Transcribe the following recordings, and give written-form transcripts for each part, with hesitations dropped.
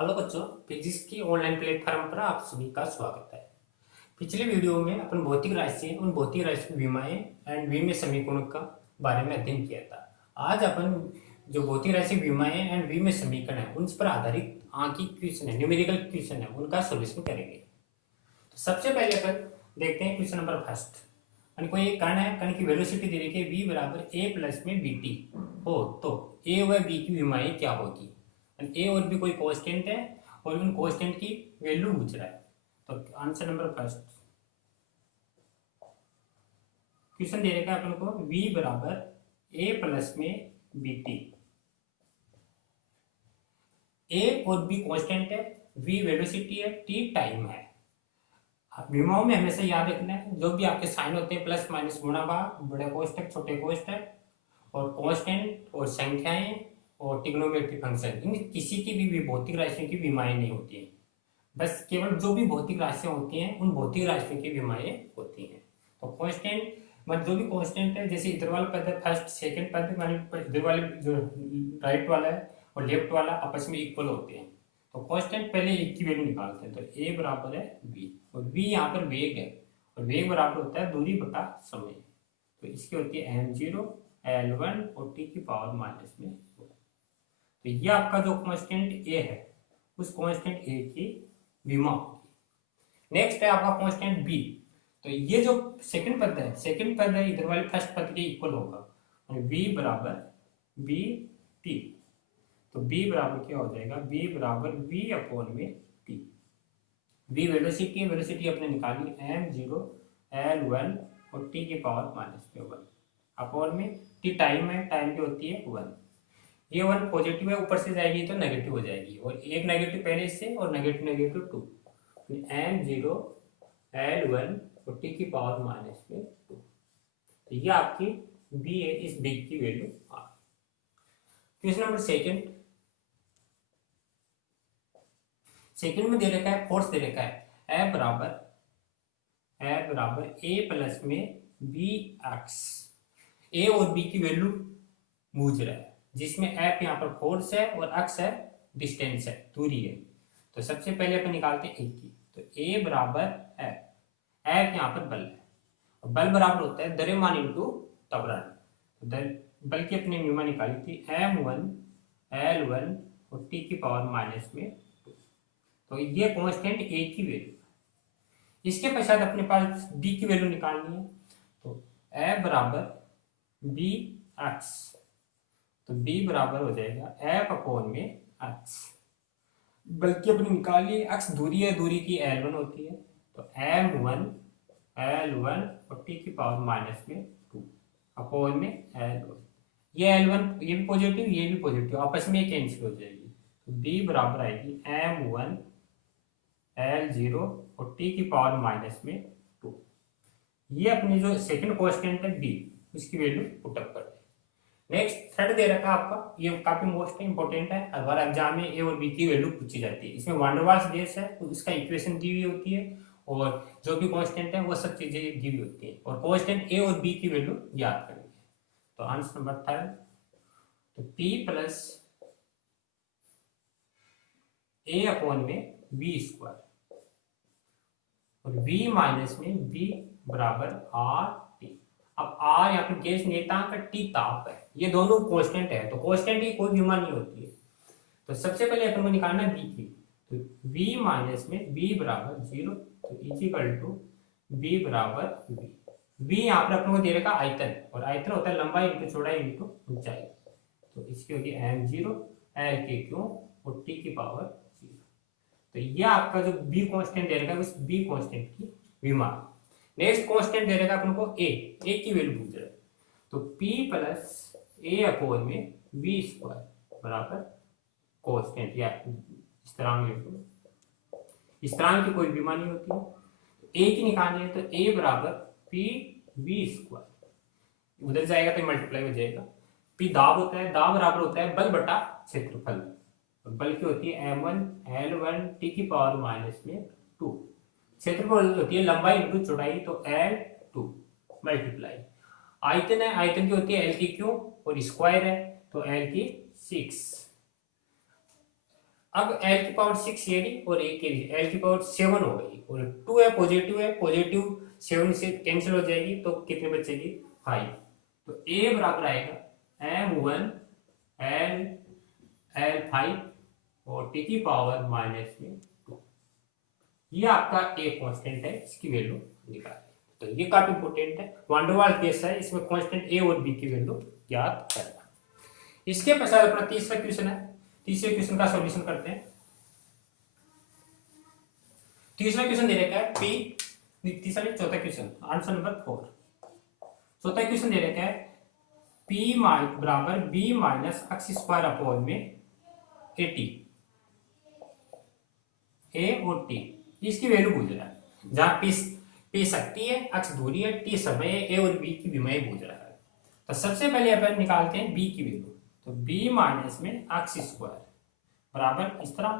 Hello बच्चों, physics की online platform पर आप सभी का स्वागत है। पिछले वीडियो में अपन भौतिक राशि उन भौतिक राशि विमाएं एंड विमीय समीकरणों का बारे में अध्ययन किया था। आज अपन जो भौतिक राशि विमाएं एंड विमीय समीकरण है उन पर आधारित आंकिक क्वेश्चन है, न्यूमेरिकल क्वेश्चन है, उनका सोल्यूशन करेंगे। तो सबसे पहले अपन देखते हैं क्वेश्चन नंबर फर्स्ट। कोई एक कण है, कण की वेलोसिटी दे रही है v बराबर a प्लस में bt हो तो a व b की विमाएं क्या होगी। ए और बी कोई कांस्टेंट है और उन कांस्टेंट की वैल्यू पूछ रहा है। तो आंसर नंबर फर्स्ट क्वेश्चन दे रखा है अपन को v बराबर a प्लस में bt। a और b कांस्टेंट है, v वेलोसिटी है, t टाइम है। विमाओं में हमेशा याद रखना है जो भी आपके साइन होते हैं प्लस माइनस गुणा भाग, बड़े कोष्टक छोटे कोष्टक और कांस्टेंट और संख्याएं और ट्रिग्नोमेट्रिक फंक्शन, इन किसी की भी भौतिक राशियों की विमाएं नहीं होती है। बस केवल जो भी भौतिक राशियां होती हैं उन भौतिक राशियों की विमाएं होती हैं। तो कांस्टेंट मतलब जो भी कांस्टेंट है, जैसे इधर वाला पद है फर्स्ट सेकंड पद वाले, इधर वाले जो राइट वाला है और लेफ्ट वाला आपस में इक्वल होते हैं। तो कांस्टेंट पहले एक की वैल्यू निकालते हैं। तो ए बराबर है बी और बी यहाँ पर वेग है और वेग बराबर होता है दूरी बटा समय। तो इसकी होती है m0 l1 और t की पावर माइनस में। तो ये आपका जो कांस्टेंट ए है उस कांस्टेंट ए की विमा होगी। नेक्स्ट है आपका कांस्टेंट बी। तो ये जो सेकंड पद है इधर वाले फर्स्ट पद के इक्वल होगा। v बराबर बी टी। तो b बराबर क्या हो जाएगा, b बराबर v अपॉन में t। v वेलोसिटी है, वेलोसिटी अपने निकाली m0 l1 और t की पावर माइनस में 1 अपॉन में t टाइम है, टाइम की होती है 1। ये 1 पॉजिटिव है, ऊपर से जाएगी तो नेगेटिव हो जाएगी और एक नेगेटिव पहले से और नेगेटिव नेगेटिव 2। m0 l1 और t की पावर माइनस में 2। तो ये आपकी b है, इस b की वैल्यू आ गई। क्वेश्चन नंबर सेकंड में दे रखा है, फोर्स दे रखा है F बराबर a प्लस में bx। a और b की वैल्यू पूछ रहा है जिसमें F यहाँ पर फोर्स है और x है डिस्टेंस है, दूरी है। तो सबसे पहले अपन निकालते हैं a की। तो a बराबर F यहाँ पर बल है और बल बराबर होता है द्रव्यमान इंटू त्वरण। तो बल की अपनी मीमा निकाली थी m1 l1 और t की पावर माइनस में 2। तो ये कांस्टेंट a की वैल्यू। इसके पश्चात अपने पास b की वैल्यू निकालनी है। तो F बराबर bx। तो b बराबर हो जाएगा f अपॉन में x। बल्कि अपनी निकाली x दूरी है, दूरी की l1 होती है। तो m1 l1 और t की पावर माइनस में 2 अपॉन में l1। ये l1 ये भी पॉजिटिव ये भी पॉजिटिव, आपस में कैंसिल हो जाएगी। तो b बराबर आएगी m1 l0 और t की पावर माइनस में 2। ये अपनी जो सेकंड कांस्टेंट है b, उसकी वैल्यू पुटअप कर। नेक्स्ट थर्ड दे रखा है आपका, ये काफी मोस्ट इंपोर्टेंट है, हर बार एग्जाम में ए और बी की वैल्यू पूछी जाती है। इसमें वांडरवाल्स बेस है तो इसका इक्वेशन दी हुई होती है और जो भी कांस्टेंट है वो सब चीजें दी हुई होती है और कांस्टेंट ए और बी की वैल्यू याद करनी है। तो आंसर नंबर थर्ड, तो p प्लस ए अपॉन में v स्क्वायर और v माइनस में v बराबर आर टी। अब आर यहाँ पे गैस नेतांक, टी ताप है, ये दोनों कांस्टेंट है तो कांस्टेंट की कोई विमा नहीं होती है। तो सबसे पहले अपन को निकालना है बी की। तो v माइनस में v बराबर 0। तो इक्वल टू v बराबर v। v यहाँ पर अपन को दे रखा आयतन और आयतन होता है लंबाई इंटू चौड़ाई इंटू ऊंचाई। तो इसकी होगी m0 l के क्यों और t की पावर 0। तो ये आपका जो b कांस्टेंट दे रखा है उस b कांस्टेंट की विमा। नेक्स्ट कांस्टेंट दे रखा है अपन को a की वैल्यू पूछ रहा है। तो p प्लस a अपॉन में v स्क्वायर बराबर कांस्टेंट या स्थिरांक की कोई विमा नहीं होती है। a की निकालनी है तो a बराबर p v स्क्वायर, उधर जाएगा तो मल्टीप्लाई हो जाएगा। p दाब होता है, दाब बराबर होता है बल बटा क्षेत्रफल। बल की होती है m1 l1 t की पावर माइनस में 2। क्षेत्रफल होती है लंबाई इंटू चौड़ाई, तो l2 मल्टीप्लाई। आयतन है, आयतन की होती है l की क्यूब और स्क्वायर है तो l की 6। अब एल की पावर 6 ये रही और एक ये रही, एल की पावर 7 हो गई और 2 है, पॉजिटिव 7 से कैंसिल हो जाएगी तो कितने बचेगी 5। तो ए बराबर आएगा m1 एल L5 और टी की पावर माइनस में 2। ये आपका ए कांस्टेंट है, इसकी वैल्यू निकालें। तो ये काफी इंपोर्टेंट है, वांडरवाल केस है, इसमें कांस्टेंट ए और बी की वैल्यू ज्ञात करना। इसके पश्चात अपना तीसरा क्वेश्चन है, तीसरे क्वेश्चन का सॉल्यूशन करते हैं। तीसरा क्वेश्चन दे रखा है चौथा क्वेश्चन, आंसर नंबर 4। चौथा क्वेश्चन दे रखा है पी बराबर B minus X square upon में 80 ए और टी, इसकी वैल्यू पूछ रहा है। जहां पी शक्ति है, एक्स दूरी है, टी समय है, ए और बी की विमेय पूछ रहा है। तो सबसे पहले अपन निकालते हैं बी की वैल्यू। तो बी माइनस में एक्स स्क्वायर बराबर इस तरह,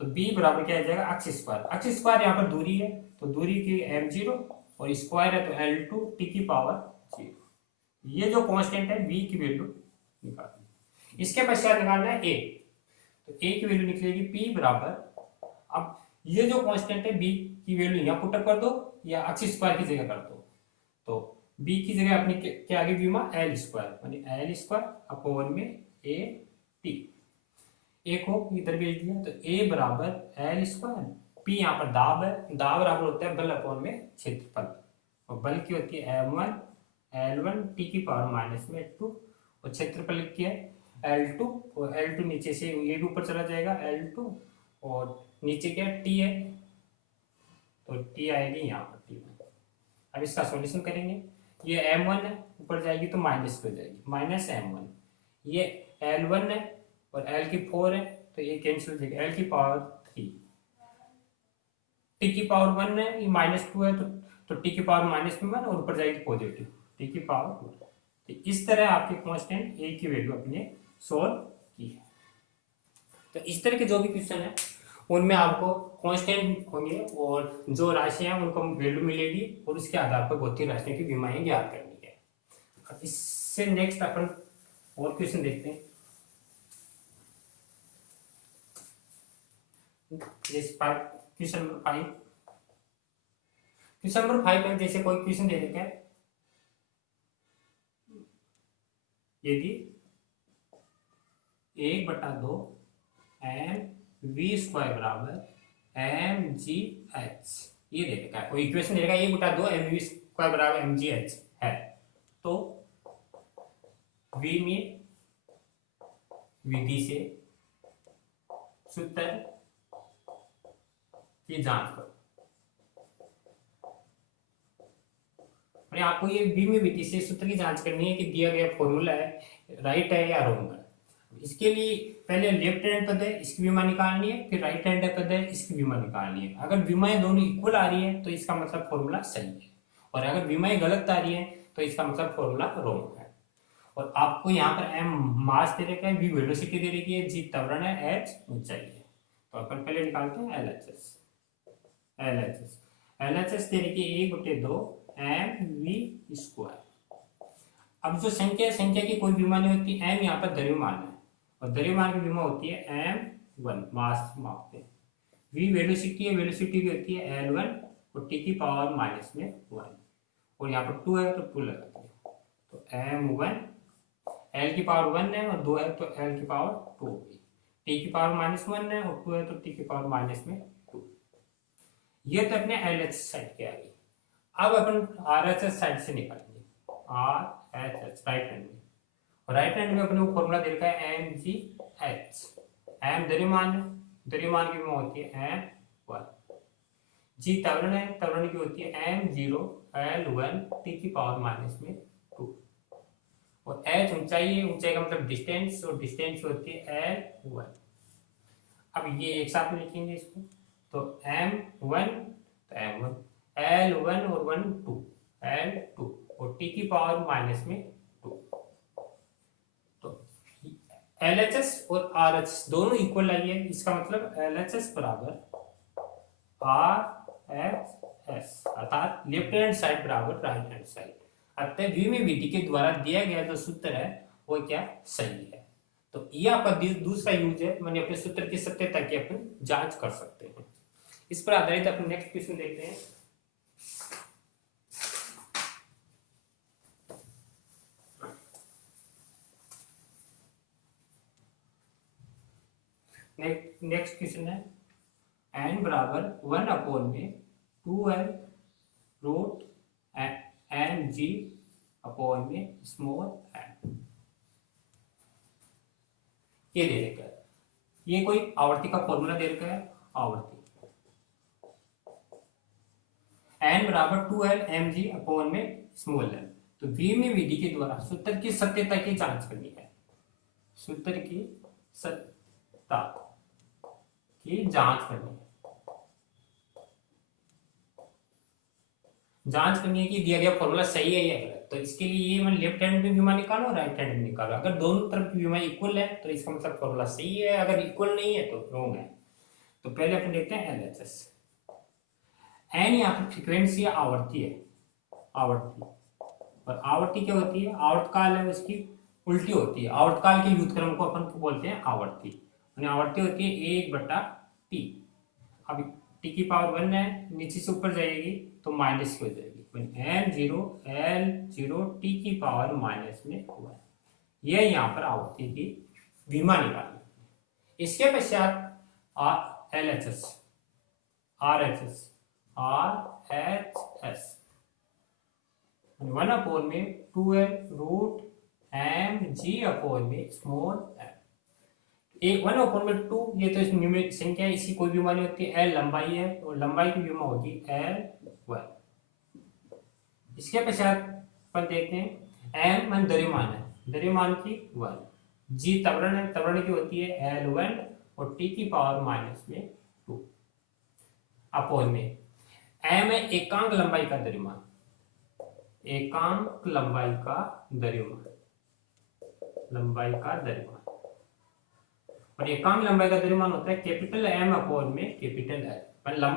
तो बी बराबर क्या आ जाएगा एक्स स्क्वायर यहाँ पर दूरी है तो दूरी की m0 और स्क्वायर है तो L2 टी की पावर 0। ये जो कांस्टेंट है बी की वैल्यू निकालनी। इसके पश्चात निकालना है ए, तो ए की वैल्यू निकलेगी पी बराबर, अब ये जो कांस्टेंट है बी की वैल्यू यहाँ पुट कर दो या एक्स स्क्वायर की जगह कर दो। तो बी की जगह अपनी क्या आ गई बीमा एल स्क्वायर, यानी एल स्क्वायर अपॉन में ए टी, ए को इधर भेज दिया तो ए बराबर एल स्क्वायर, पी यहाँ पर दाब है, दाब बराबर होता है बल अपॉन में क्षेत्रफल, और बल की होती है m1 L1 टी की पावर माइनस में 2 और क्षेत्रफल की है L2 और L2 नीचे से ये भी ऊपर चला जाएगा L2 और नीचे क्या टी है तो टी आएगी यहाँ पर टी। अब इसका सॉल्यूशन करेंगे, ये m1 है ऊपर जाएगी तो माइनस हो जाएगी माइनस m1, ये L1 है और L की 4 है तो ये कैंसिल हो जाएगा, L की पावर 3, टी की पावर 1 है, ये -2 है तो टी की पावर -1 और ऊपर जाएगी पॉजिटिव टी की पावर 2। तो इस तरह आपके कांस्टेंट ए की वैल्यू अपने सोल्व की है। तो इस तरह के जो भी क्वेश्चन है उनमें आपको कांस्टेंट होंगे और जो राशियां हैं उनको वैल्यू मिलेगी और उसके आधार पर भौतिक राशियों की विमाएं ज्ञात करनी है। अब इससे नेक्स्ट अपन और क्वेश्चन देखते हैं। क्वेश्चन नंबर 5, क्वेश्चन नंबर 5 में जैसे कोई क्वेश्चन दे देते हैं, यदि 1/2 mv² बराबर mgh, ये दे रखा है, कोई इक्वेशन दे रखा है 1/2 mv² बराबर mgh है, तो v में विधि से सूत्र की जांच करो। और आपको ये बी में विधि से सूत्र की जांच करनी है कि दिया गया फॉर्मूला है राइट है या रॉन्ग है। इसके लिए पहले लेफ्ट हैंड पद है इसकी विमा निकालनी है, फिर राइट हैंड पद है इसकी विमा निकालनी है। अगर विमाएं दोनों इक्वल आ रही है तो इसका मतलब फॉर्मूला सही है, और अगर विमाएं गलत आ रही है तो इसका मतलब फॉर्मूला रॉन्ग है। और आपको यहाँ पर m मास दे रखा है, v वेलोसिटी दे रखी है, g त्वरण है, h ऊंचाई है। तो अपन पहले निकालते हैं LHS दे रखी है 1/2 mv²। अब जो संख्या की कोई विमा नहीं होती, m यहाँ पर द्रव्यमान है और द्रव्यमान की विमा होती है m1, मास मापते हैं। v वेलोसिटी है, वेलोसिटी भी होती है L1 और t की पावर माइनस में 1, और यहाँ पर 2 है तो 2 लगाते हैं तो m1, L की पावर 1 है और 2 है तो L की पावर 2 होगी, t की पावर -1 है और 2 है तो t की पावर माइनस में 2। ये तो अपने LH साइड के आ गई। अब अपन RHS साइड से निकालेंगे, RHS राइट हैंड में, और राइट हैंड में अपने को फॉर्मूला दे रखा है mgh। m द्रव्यमान है, द्रव्यमान की विमा होती है m1, g त्वरण है, त्वरण की होती है m0 L1 t की पावर माइनस में 2, और h ऊंचाई है, ऊंचाई का मतलब डिस्टेंस, और डिस्टेंस होती है L1। अब ये एक साथ में लिखेंगे इसको, तो m1 तो m1, L1 और 1 2 L2 और t की पावर माइनस में 2। तो LHS और RHS दोनों इक्वल आई है, इसका मतलब LHS बराबर RHS, अर्थात लेफ्ट हैंड साइड बराबर राइट हैंड साइड। अतः v में विधि के द्वारा दिया गया जो सूत्र है वो क्या सही है। तो ये आपका दूसरा यूज है, मैंने अपने सूत्र की सत्यता की अपन जांच कर सकते हैं। इस पर आधारित अपन नेक्स्ट क्वेश्चन देखते हैं। नेक्स्ट क्वेश्चन है n बराबर 1 अपॉन में 2l root M G upon में स्मॉल एम। ये दे रखा है, ये कोई आवर्ती का फॉर्मूला दे रखा है, आवर्ती n बराबर 2l एम जी अपॉन में स्मॉल एम। तो v में विधि के द्वारा सूत्र की सत्यता की जांच करनी है, सूत्र की सत्यता की जांच करनी है। जांच करनी है कि दिया गया फॉर्मूला सही है या गलत। तो इसके लिए ये मैं लेफ्ट हैंड में विमा निकालो, राइट हैंड में निकालो। अगर दोनों तरफ की विमा इक्वल है तो इसका मतलब फॉर्मूला सही है, अगर इक्वल नहीं है तो रॉन्ग है। तो पहले अपन देखते हैं एलएचएस। एन यहाँ पर फ्रीक्वेंसी आवर्ती है, आवर्ती। और आवर्ती क्या होती है, आवर्तकाल है उसकी उल्टी होती है। आवर्तकाल के व्युत्क्रम को अपन बोलते हैं आवर्ती। आवर्ती होती है 1/t। अब टी की पावर 1 है, नीचे से ऊपर जाएगी तो माइनस की हो जाएगी। m0 l0 t की पावर माइनस में 1। यह यहाँ पर आवर्ती की विमा निकालनी। इसके पश्चात LHS RHS 1 अपॉन में 2l रूट mg अपॉन में स्मॉल m। 1 अपॉन में 2, ये तो इस न्यूमेरिक संख्या है, इसी कोई भी मान होती है। l लंबाई है और लंबाई की विमा होगी l1। इसके पश्चात अपन देखते हैं m मान द्रव्यमान है, द्रव्यमान की 1, g त्वरण है, त्वरण की होती है l1 और t की पावर माइनस में 2 अपॉन में m है एकांक लंबाई का द्रव्यमान, एकांक लंबाई का द्रव्यमान, लंबाई का द्रव्यमान। और एकांक लंबाई का द्रव्यमान होता है कैपिटल M अपॉन में कैपिटल L।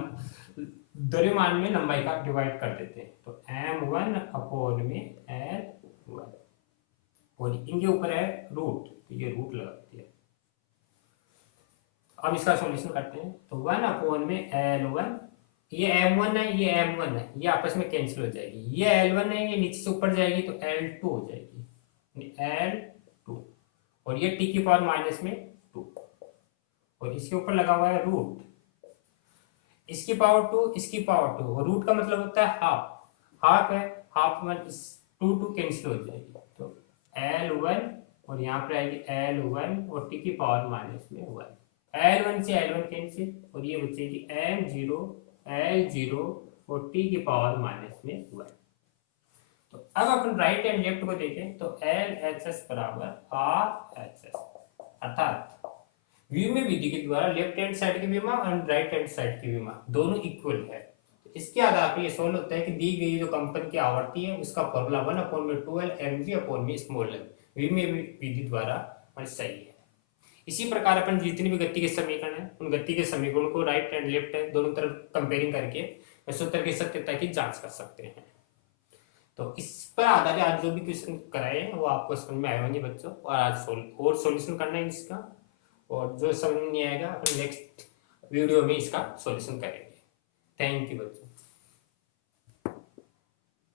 द्रव्यमान में लंबाई का डिवाइड कर देते हैं तो m1 अपॉन में L1 और इनके ऊपर है रूट, तो ये रूट लगाती है। अब इसका सॉल्यूशन करते हैं तो 1 अपॉन में L1, ये m1 है, ये m1 है, ये आपस में कैंसिल हो जाएगी। ये L1 है, ये नीचे से ऊपर जाएगी तो L2 हो जाएगी, L2। और ये t की पावर माइनस में 2 और इसके ऊपर लगा हुआ है रूट, इसकी पावर 2, इसकी पावर 2। और रूट का मतलब होता है हाफ, हाफ है, हाफ 1 इस 2 कैंसिल हो जाएगी तो L1 और यहाँ पर आएगी L1 और t की पावर माइनस में 1। L1 से L1 कैंसिल और ये बचेगी m0 L0 और t की पावर माइनस में 1। तो अब अपन राइट एंड लेफ्ट को देखें तो LHS बराबर RHS, अर्थात व्यू में विधि के द्वारा लेफ्ट हैंड साइड की विमा और राइट हैंड साइड की विमा दोनों इक्वल है। तो इसके आधार पर यह सोल्व होता है कि दी गई जो कंपन की आवर्ती है उसका फॉर्मूला 1 अपॉन में 2l mg अपॉन में स्मॉल m व्यू में विधि द्वारा सही है। इसी प्रकार अपन जितनी भी गति के समीकरण है उन गति के समीकरणों को राइट एंड लेफ्ट हैंड दोनों तरफ कंपेयरिंग करके सूत्र की सत्यता की जांच कर सकते हैं। तो इस पर आधारित आज जो भी क्वेश्चन कराए हैं वो आपको समझ में आए होंगे बच्चों, और आज और सॉल्यूशन करना है इसका, और जो समझ में नहीं आएगा अपन नेक्स्ट वीडियो में इसका सॉल्यूशन करेंगे। थैंक यू बच्चों।